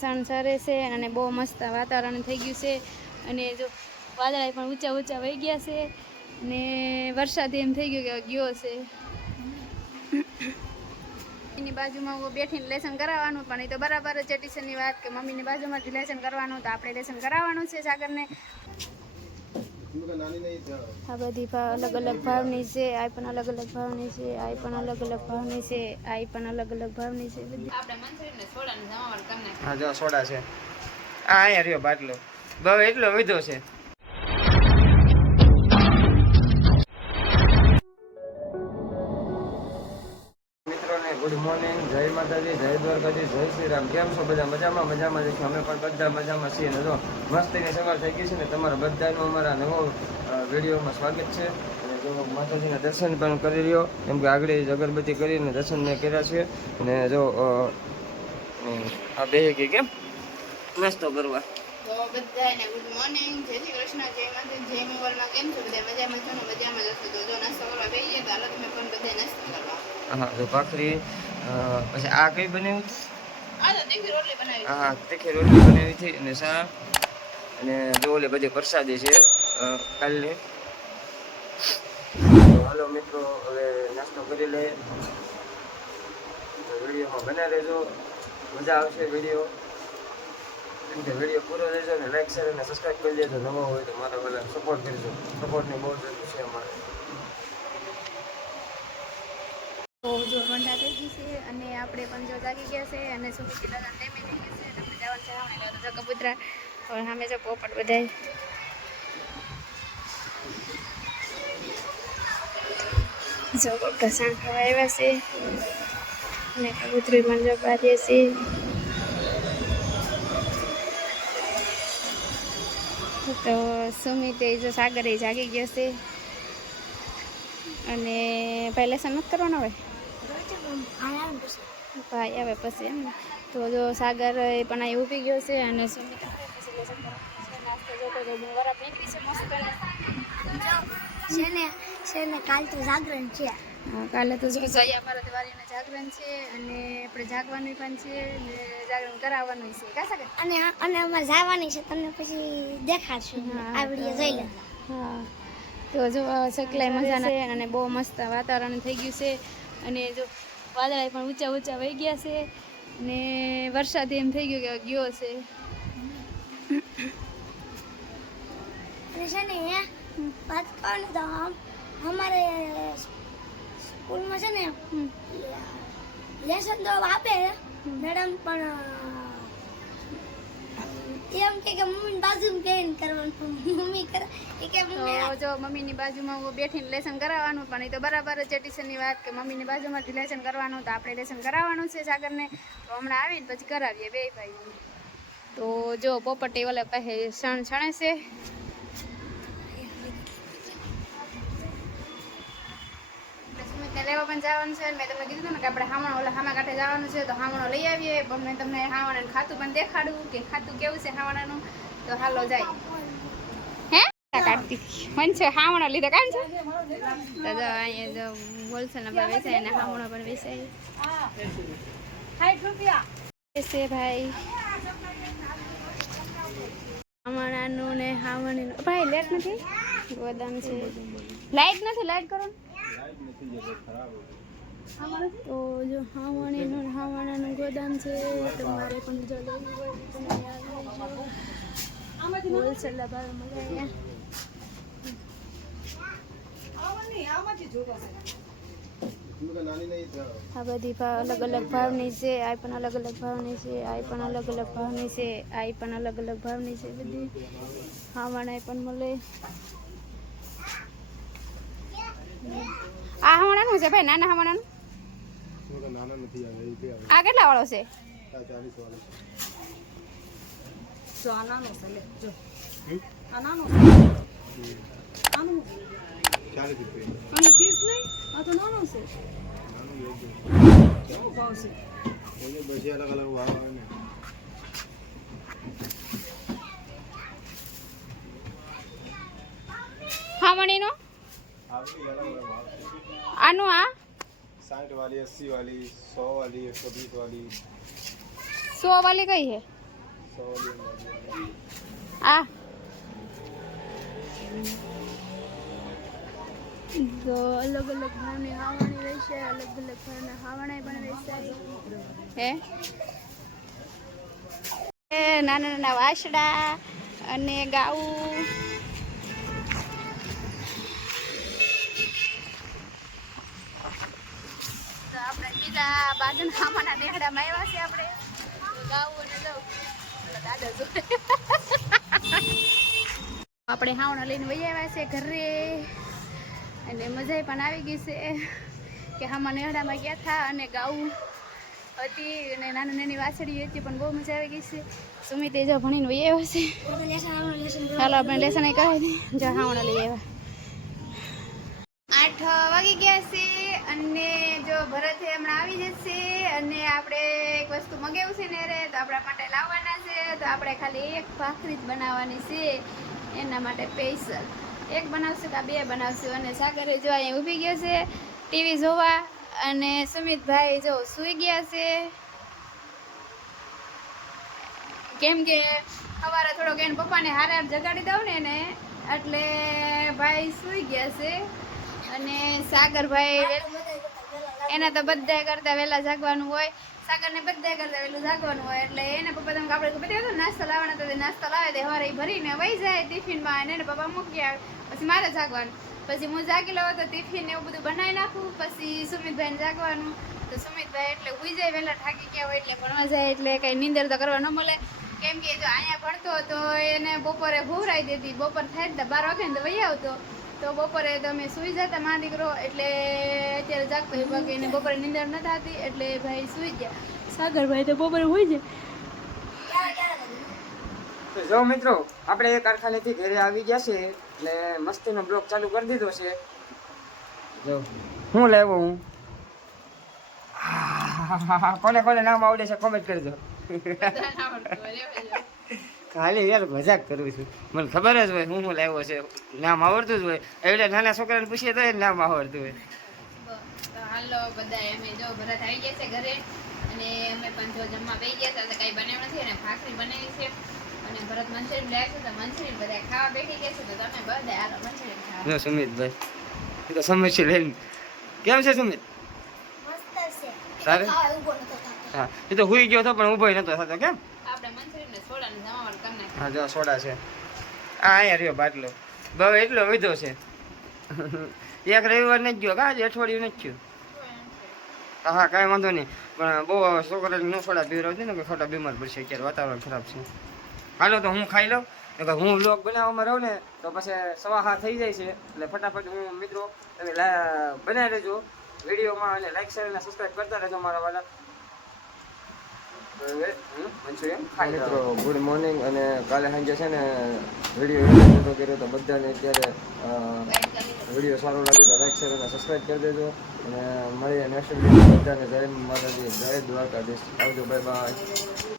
સણ સરે છે અને બહુ મસ્ત વાતાવરણ થઈ ગયું છે અને જો વાદળા પણ ઊંચા ઊંચા વહી ગયા છે અને વરસાદ એમ થઈ ગયો છે. મમ્મીની બાજુમાં હું બેઠીને લેસન કરાવવાનું પણ એ તો બરાબર જ ટીચરની વાત કે મમ્મીની બાજુમાંથી લેસન કરવાનું તો આપણે લેસન કરાવવાનું છે સાગરને. આ બધી અલગ અલગ ભાવની છે, આ પણ અલગ અલગ ભાવની છે, આ પણ અલગ અલગ ભાવની છે, આ પણ અલગ અલગ ભાવની છે. આપણે મંચુરિયન સોડા ને જમાવટ કરી નાખી. હા જો સોડા છે. આ અહીંયા રહ્યો બાટલો બહુ એટલો વધ્યો છે. મિત્રોને ગુડ મોર્નિંગ, જય માતાજી, જય દ્વારકાજી, જય શ્રી રામ. કેમ છો બધા? મજામાં મજામાં જઈશું. અમે પણ બધા મજામાં છીએ ને જો મસ્તીની સવાર થઈ ગઈ છે ને તમારા બધાનું અમારા નવો વિડીયોમાં સ્વાગત છે. અને જો માતાજીના દર્શન પણ કરી રહ્યો કેમ કે આગળ અગરબત્તી કરીને દર્શન મેં કર્યા છે. અને જો આ બે કે કેમ નાસ્તો કરવા તો બધાને ગુડ મોર્નિંગ, જય શ્રી કૃષ્ણ, જય માતાજી, જય મોગલમાં. કેમ છો બધા? મજામાં છો ને? મજામાં જશો તો જો નાસ્તો કરવા બેસીએ તો હાલો તમે પણ બધા નાસ્તો કરવા. હા જો ભાખરી પછી આ કઈ બનાવી? આ તો તીખી રોટલી બનાવી. હા તીખી રોટલી બનાવી હતી અને શા અને જો ઓલે બધી પ્રસાદી છે કાલની. તો હાલો મિત્રો હવે નાસ્તો કરી લઈએ. વિડીયોમાં બના રહેજો, મજા આવશે વિડીયો. કેમ કે વિડીયો પૂરો રહેજો ને લાઈક શેર અને સબસ્ક્રાઈબ કરી દેજો. નવો હોય તો મારા વાલા સપોર્ટ કરજો. સપોર્ટની બહુ જરૂર છે અમારે. તો જો ઘંટા થઈ ગઈ છે અને આપણે પણ જો જાગી ગયા છે અને સુમિત દાદા ટાઈમે થઈ ગયું છે. આપણે જવાનું છે સામે તો કબૂતરા હવે સામે જો પોપટ બધાય જો ઘસાણ ખાવા આવ્યા છે અને કબૂતરી પણ જો બારીએ છે. તો સુમિતે જો સાગરે જાગી ગયો છે અને ભાઈ લેસન નથી કરવાનો હવે ભાઈ આવે પછી એમ ને. તો જો સાગર પણ અહીં ઊભી ગયો છે અને સુમિત આવે પછી લેસન કરવાનું છે. નાસ્તો જોતો તો વરાપ નીકળી છે મસ્ત છે ને કાલ તો જાગરણ છે. કાલે તો જો જયા ભારતવારીને જાગરણ છે અને આપણે જાગવાનું પણ છે ને જાગરણ કરાવવાનું છે કા સાગર? અને અમારે જવાની છે, તમને પછી દેખાડશું. આ વિડીયો જોઈ લો. હા તો જો સકલાઈ મજાના છે અને બહુ મસ્ત વાતાવરણ થઈ ગયું છે અને જો વાદળા પણ ઊંચા ઊંચા વહી ગયા છે અને વરસાદ એમ થઈ ગયો છે. છે ને વાત કરો ને તો અમારે સ્કૂલમાં છે ને લેસન તો આપે મેડમ, પણ એમ કે મમ્મીની બાજુમાં બેહીને કરવાનું. મમ્મી કરે એ કે તો જો મમ્મીની બાજુમાં હું બેઠીને લેસન કરાવવાનું પણ એ તો બરાબર જ ટીચરની વાત કે મમ્મીની બાજુમાંથી લેસન કરવાનું તો આપણે લેસન કરાવવાનું છે સાગરને. તો હમણાં આવીને પછી કરાવીએ બે ભાઈ. તો જો પોપટી ઓલા પાસે સણ છણે છે. સુમિતને લેવા પણ જવાનું છે. મેં તમને કીધું ને કે આપણે હામણો ઓલા હામા કાંઠે જવાનું છે તો હામણો લઈ આવીએ. પણ મેં તમને હાવણાનું ખાતું પણ દેખાડું કે ખાતું કેવું છે હાવણાનું. તો હાલો જાય હે કાઢતી મન છે હાવણો લીધો કામ છે. તો જો અહીંયા જો હોલસેલના ભાઈ વેચાય અને હાવણો પણ વેચાય છે ભાઈ. હાવણાનું ને હાવણીનું ભાઈ લેટ નથી ગોદામ છે. લાઈટ નથી, લાઈટ કરો તો જો હાવણાનું ગોદામ છે. તમારે પણ જો લેવું હોય તો તમે આવી જજો. હોલસેલના ભાવે મળે અહીંયા. આ બધી અલગ અલગ ભાવની છે, આ પણ અલગ અલગ ભાવની છે, આ પણ અલગ અલગ ભાવની છે, આ પણ અલગ અલગ ભાવની છે. બધી હાવણા પણ મળે. આ હાવણાનું છે ભાઈ, નાના હાવણાનું આ કેટલા વાળો છે? હાવણીનો આનું આ 60 वाली, 80 वाली, 100 वाली, 120 वाली। 100 वाली कई है? આ તો અલગ અલગ ભાવની હાવણી રહેશે, અલગ અલગ ભાવના હાવણા પણ વેચાય હે. નાના નાના વાસડા અને ગાવું. તો આપણે બીજા બાજુ હામાના નેહડામાં આવ્યા છે. આપણે ગાવું અને જવું દાદા જો આપણે હાવણા લઈને વહી આવ્યા છે ઘરે અને મજા પણ આવી ગઈ છે કે હામાં નેહડામાં ગયા હતા અને ગાવું હતી અને નાની નાની વાછડી હતી પણ બહુ મજા આવી ગઈ છે. સુમિત જો ભણીને વહી આવ્યો છે. ચાલો આપણે લેસન કરાવી દઈએ. જો હાવણા લઈ આવ્યા. 8 વાગી ગયા છે અને જો ભરત હમણાં આવી જશે અને આપણે એક વસ્તુ મગાવ્યું છે ને રે તો આપણા માટે લાવવાના છે. તો આપણે ખાલી એક ભાખરી જ બનાવવાની છે એના માટે સ્પેશિયલ એક બનાવશું કે 2 બનાવશું. અને સાગર જો અહીંયા ઊભી ગયો છે ટીવી જોવા અને સુમિતભાઈ જો સૂઈ ગયા છે કેમ કે સવારે થોડોક એને પપ્પાને હારે જગાડી દઉં ને એટલે ભાઈ સૂઈ ગયા છે. અને સાગરભાઈ એના તો બધા કરતા વહેલા જાગવાનું હોય. સાગરને બધા કરતા વહેલું જાગવાનું હોય એટલે એને પપ્પા તમે આપણે બધા નાસ્તો લાવવાનો તો નાસ્તો લાવે તે સવારે ભરીને વહી જાય ટિફિનમાં અને એને પપ્પા મૂકી આવે. પછી મારે જાગવાનું. પછી હું જાગી લઉં તો ટિફિન એવું બધું બનાવી નાખું. પછી સુમિતભાઈને જાગવાનું તો સુમિતભાઈ એટલે ઉઈ જાય વહેલા થાકી ગયા હોય એટલે ભણવા જાય એટલે કંઈ નીંદર તો કરવા ન મળે કેમ કે જો અહીંયા ભણતો તો એને બપોરે ઘૂરાઈ દેતી. બપોર થાય ને 12 વાગે ને તો વહી આવતો તો બપોરે તમે સૂઈ જતા મા દીકરો એટલે અત્યારે જાગતો હોય બાકી એને બપોરે નીંદર ન થતી એટલે ભાઈ સૂઈ ગયા. સાગરભાઈ તો બપોરે હોઈ જાય. તો જો મિત્રો આપણે કારખાનેથી ઘરે આવી ગયા છે એટલે મસ્તીનો બ્લોગ ચાલુ કરી દીધો છે. જો હું લાવ્યો હું કોને કોને નામ આવડે છે કોમેન્ટ કરજો. ખાલી યાર મજાક કરું છું. મને ખબર જ હોય હું લાવ્યો છે નામ આવડતું જ હોય. એટલે નાના છોકરાને પૂછીએ તો એ નામ આવડતું હોય. તો હાલો બધા અમે જો ભરત આવી ગયા છે ઘરે અને અમે પણ જો જમવા બેસી ગયા હતા તો કંઈ બનાવ્યું નથી અને ભાખરી બનાવી છે અને ભરત મંચુરિયન લાવ્યા છે તો મંચુરિયન બધા ખાવા બેઠી ગયા છે. તો તમે બધા હાલો મંચુરિયન ખાવા. જો સુમિતભાઈ એ તો સમસ્યા લઈને કેમ છે સુમિત? મસ્ત છે. તારે હા એ તો હુઈ ગયો હતો પણ ઊભો નતો થતો. કેમ? આપણે મંચુરિયન ને સોડા ને જમાવટ કરી નાખી. હા જો સોડા છે. અહીંયા રહ્યો બાટલો બહુ એટલો વધો છે. એક રવિવાર નથી ગયો કાં અઠવાડિયું નથી ગયું. હા કાંઈ વાંધો નહીં પણ બહુ છોકરાને ન સોડા પીવડાવ છે ને કે ખોટા બીમાર પડશે. અત્યારે વાતાવરણ ખરાબ છે. હાલો તો હું ખાઈ લઉં હું વ્લોગ બનાવવામાં રહું ને તો પછી 7:30 થઈ જાય છે એટલે ફટાફટ હું મિત્રો તમે બનાવી લેજો વિડીયોમાં અને લાઈક શેર અને સબસ્ક્રાઈબ કરતા રહેજો મારા વાળા. મિત્રો ગુડ મોર્નિંગ અને કાલે સાંજે છે ને વિડીયો કર્યો તો બધાને અત્યારે વિડીયો સારો લાગે તો લાઈક શેર અને સબસ્ક્રાઈબ કરી દેજો અને મળીએ નેક્સ્ટ વિડીયો. બધાને જય માતાજી જય દ્વારકાધીશ. આવજો બાય બાય.